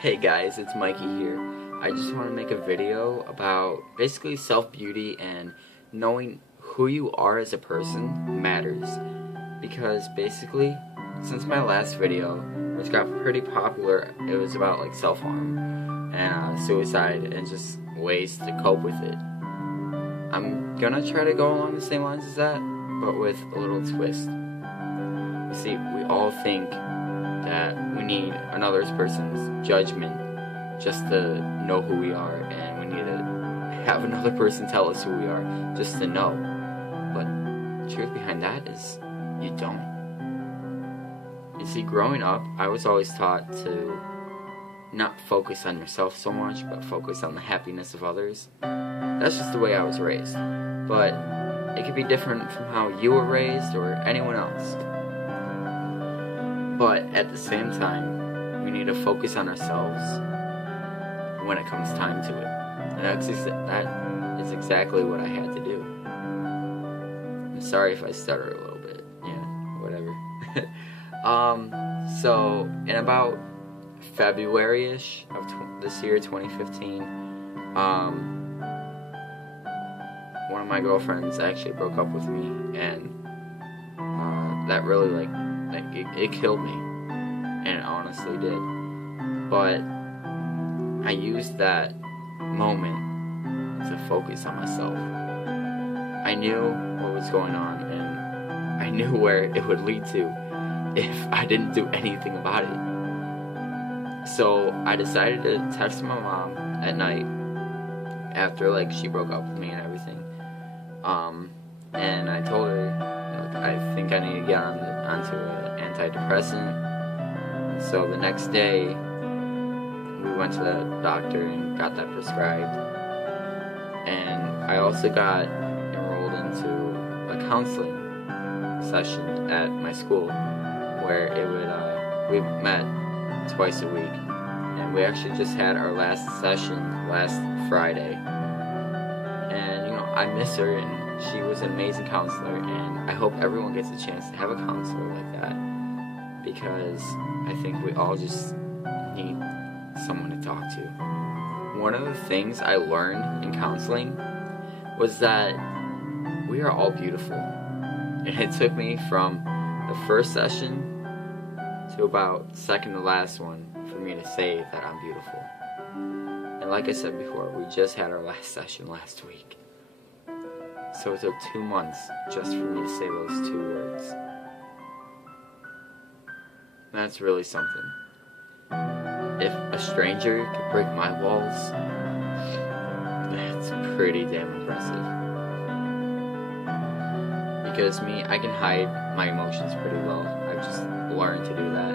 Hey guys, it's Mikey here. I just want to make a video about basically self-beauty and knowing who you are as a person matters. Because basically, since my last video, which got pretty popular, it was about like self-harm and suicide and just ways to cope with it. I'm gonna try to go along the same lines as that, but with a little twist. You see, we all think that we need another person's judgment just to know who we are, and we need to have another person tell us who we are just to know. But the truth behind that is you don't. You see, growing up, I was always taught to not focus on yourself so much, but focus on the happiness of others. That's just the way I was raised. But it could be different from how you were raised or anyone else. But at the same time, we need to focus on ourselves when it comes time to it. And that is exactly what I had to do. I'm sorry if I stutter a little bit. Yeah, whatever. So in about February-ish of this year, 2015, one of my girlfriends actually broke up with me, and that really it killed me, and it honestly did. But I used that moment to focus on myself. I knew what was going on, and I knew where it would lead to if I didn't do anything about it. So I decided to text my mom at night after she broke up with me and everything. And I told her, I think I need to get onto an antidepressant. So the next day, we went to the doctor and got that prescribed. And I also got enrolled into a counseling session at my school, where we met twice a week. And we actually just had our last session last Friday. And I miss her, and she was an amazing counselor, and I hope everyone gets a chance to have a counselor like that, because I think we all just need someone to talk to. One of the things I learned in counseling was that we are all beautiful, and it took me from the first session to about second to last one for me to say that I'm beautiful. And like I said before, we just had our last session last week. So it took 2 months just for me to say those 2 words. That's really something. If a stranger could break my walls, that's pretty damn impressive. Because me, I can hide my emotions pretty well. I've just learned to do that.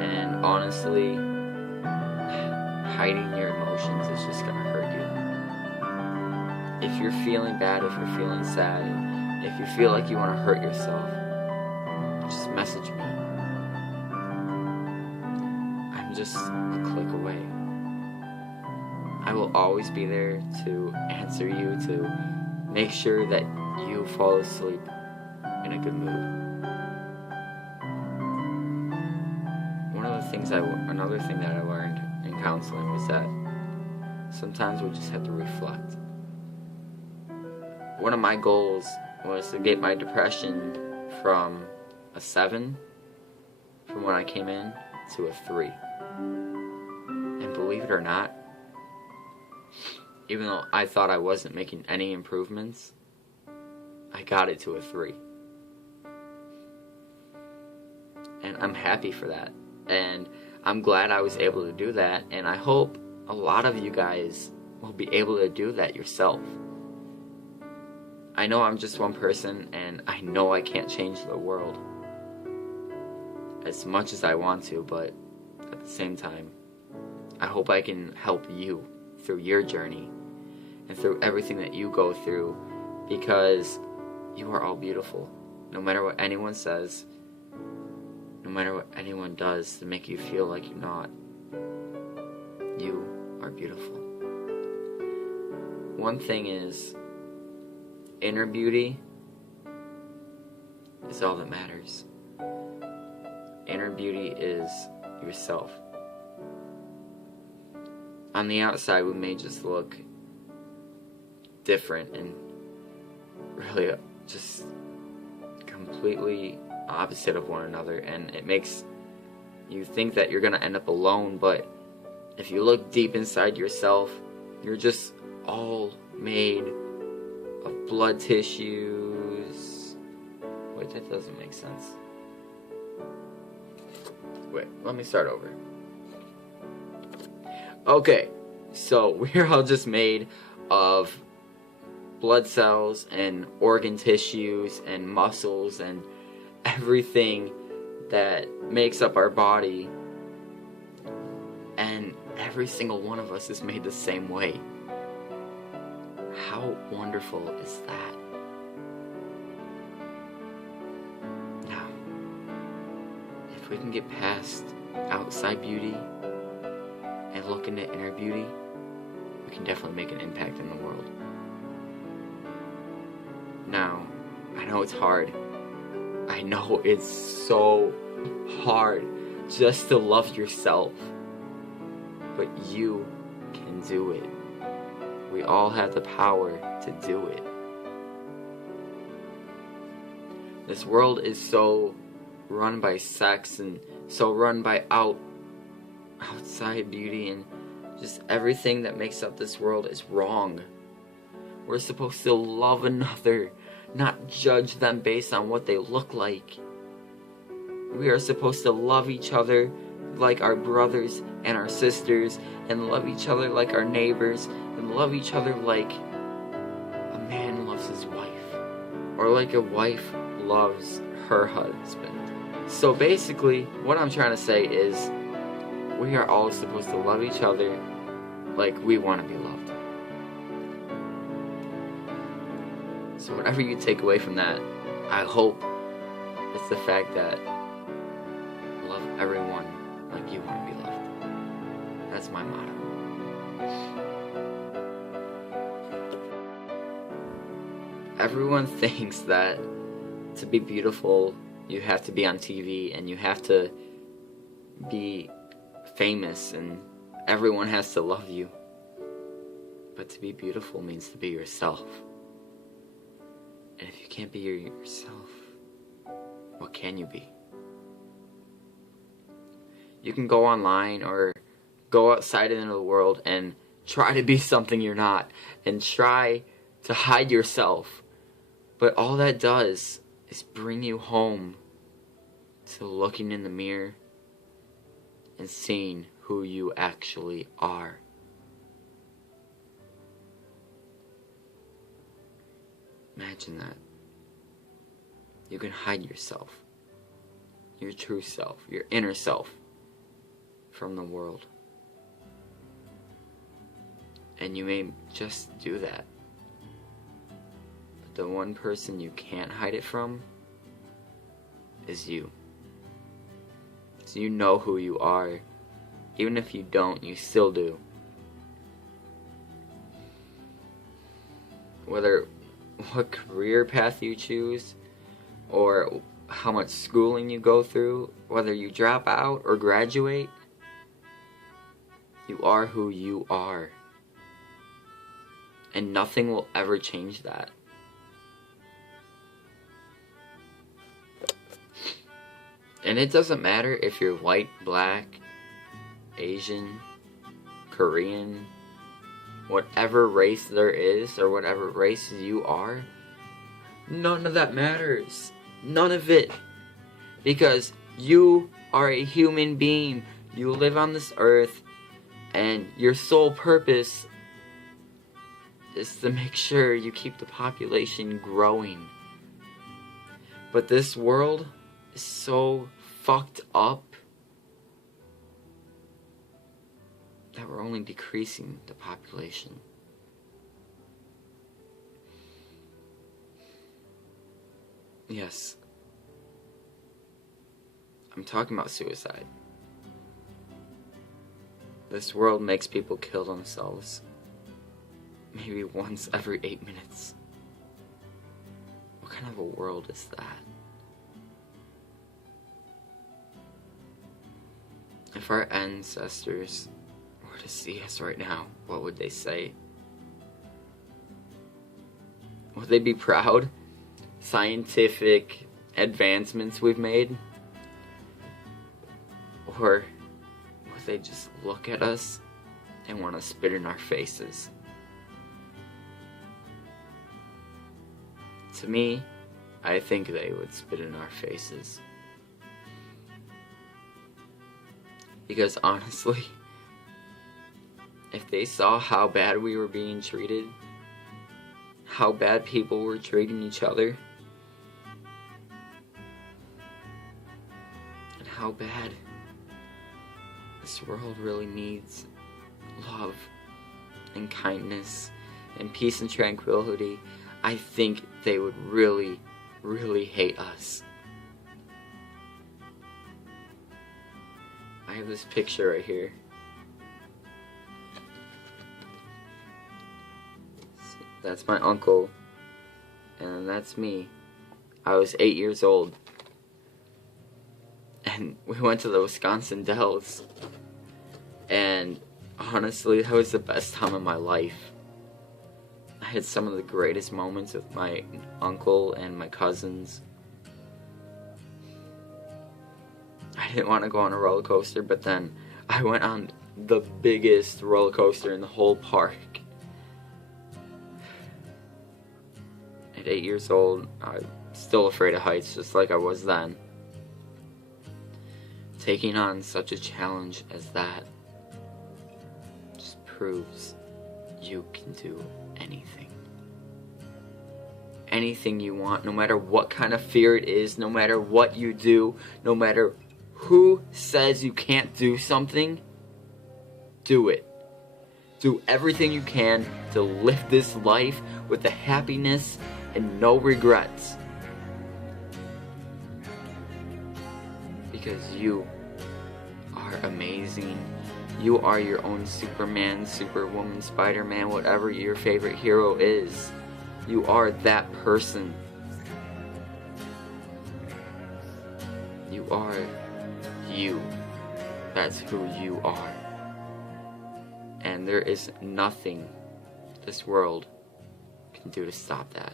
And honestly, hiding your emotions is just gonna hurt you. If you're feeling bad, if you're feeling sad, and if you feel like you want to hurt yourself, just message me. I'm just a click away. I will always be there to answer you, to make sure that you fall asleep in a good mood. Another thing that I learned in counseling was that sometimes we just have to reflect. One of my goals was to get my depression from a 7 from when I came in to a 3. And believe it or not, even though I thought I wasn't making any improvements, I got it to a 3. And I'm happy for that. And I'm glad I was able to do that, and I hope a lot of you guys will be able to do that yourself. I know I'm just one person, and I know I can't change the world as much as I want to, but at the same time, I hope I can help you through your journey and through everything that you go through, because you are all beautiful. No matter what anyone says, no matter what anyone does to make you feel like you're not, you are beautiful. One thing is, inner beauty is all that matters. Inner beauty is yourself. on the outside we may just look different and really just completely opposite of one another, and it makes you think that you're gonna end up alone, but if you look deep inside yourself, you're just all made of blood tissues. Wait, that doesn't make sense. Wait, let me start over. Okay, so we're all just made of blood cells and organ tissues and muscles and everything that makes up our body, and every single one of us is made the same way. How wonderful is that? Now, if we can get past outside beauty and look into inner beauty, we can definitely make an impact in the world. Now, I know it's hard. I know it's so hard just to love yourself. But you can do it. We all have the power to do it. This world is so run by sex and so run by outside beauty, and just everything that makes up this world is wrong. We're supposed to love another, not judge them based on what they look like. We are supposed to love each other like our brothers and our sisters, and love each other like our neighbors, and love each other like a man loves his wife, or like a wife loves her husband. So basically, what I'm trying to say is, we are all supposed to love each other like we want to be loved. So whatever you take away from that, I hope it's the fact that love everyone like you want to be loved. That's my motto. Everyone thinks that to be beautiful, you have to be on TV and you have to be famous and everyone has to love you. But to be beautiful means to be yourself. And if you can't be yourself, what can you be? You can go online or go outside into the world and try to be something you're not, and try to hide yourself. But all that does is bring you home to looking in the mirror and seeing who you actually are. Imagine that. You can hide yourself, your true self, your inner self, from the world. And you may just do that. But the one person you can't hide it from is you. So you know who you are. Even if you don't, you still do. Whether what career path you choose, or how much schooling you go through, whether you drop out or graduate, you are who you are. And nothing will ever change that. And it doesn't matter if you're white, black, Asian, Korean, whatever race there is, or whatever race you are, none of that matters. None of it. Because you are a human being. You live on this earth, and your sole purpose is to make sure you keep the population growing. But this world is so fucked up that we're only decreasing the population. Yes, I'm talking about suicide. This world makes people kill themselves maybe once every 8 minutes. What kind of a world is that? If our ancestors were to see us right now, what would they say? Would they be proud? Scientific advancements we've made? Or would they just look at us and want to spit in our faces? To me, I think they would spit in our faces. Because honestly, if they saw how bad we were being treated, how bad people were treating each other, and how bad this world really needs love and kindness and peace and tranquility, I think they would really, really hate us. I have this picture right here. That's my uncle, and that's me. I was 8 years old, and we went to the Wisconsin Dells, and honestly, that was the best time of my life. I had some of the greatest moments with my uncle and my cousins. I didn't want to go on a roller coaster, but then I went on the biggest roller coaster in the whole park. At 8 years old, I'm still afraid of heights, just like I was then. Taking on such a challenge as that just proves you can do anything. Anything you want, no matter what kind of fear it is, no matter what you do, no matter who says you can't do something, do it. Do everything you can to live this life with the happiness and no regrets. Because you are amazing. You are your own Superman, Superwoman, Spider-Man, whatever your favorite hero is. You are that person. You are you. That's who you are. And there is nothing this world can do to stop that.